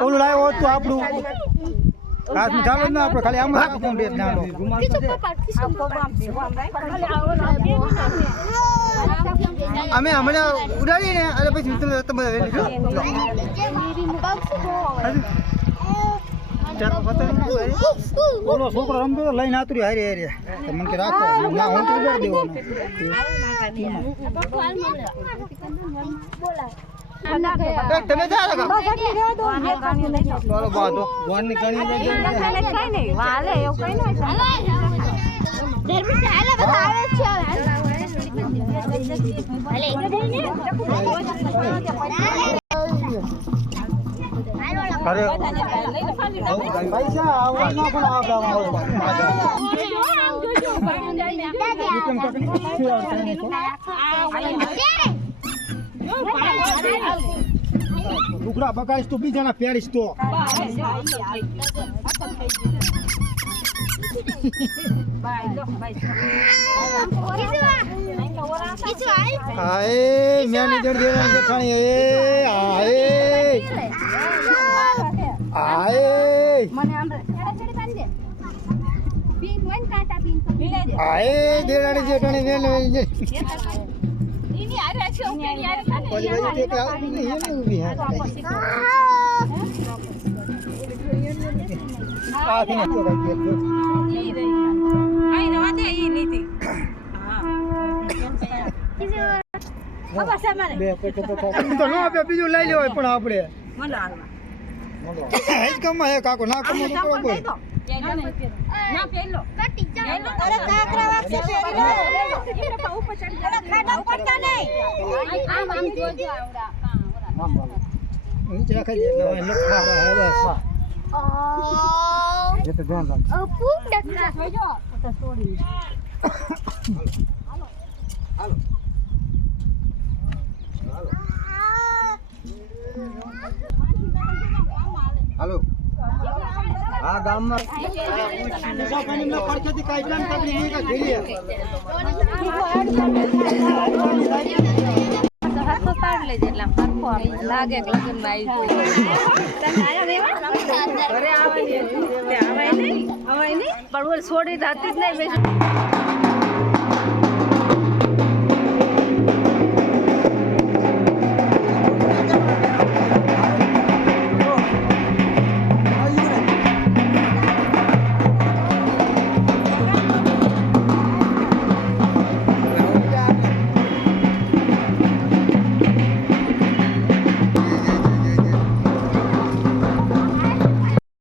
ઓલું લાવ્યો હોત તો આપણું હાથમાં ચાલો જ ના આપણે ખાલી આમ રાખવું દે નાનો અમે હમણાં ઉડાડી ને અને પછી તમારે ઓલો છોકરો રમતો લઈને આતરી હારી હારી મને કે રાખો ના હું તો ઉડાડી દેવાનો તમે જા લગા બોલો બાદો ગોણની કણી લઈ જાય કઈ નહીં વાલે એવું કઈ નહીં ધર્મી ચાલે બતાવે છે હાલે પૈસા આવવાના પણ લુગડા બગાડીશ તો બીજાના પહેરીશ તો હાય મેનેજર દેવાની છે ખાણી એ હાય હાય હાય દેવાની છે ખાણી વેલ બીજું લઈ લેવાય પણ આપણે કાકો ના કમો હાલો આ ગામમાં પડખેથી કાઢલાને પકડી નહીં કે જોઈએ હરખો પાડ લેજે એટલે હરખો લાગે કે લગનમાં આવી ઘરે આવવાની આવાય નહીં પણ ઓલ છોડી હતી જ નહીં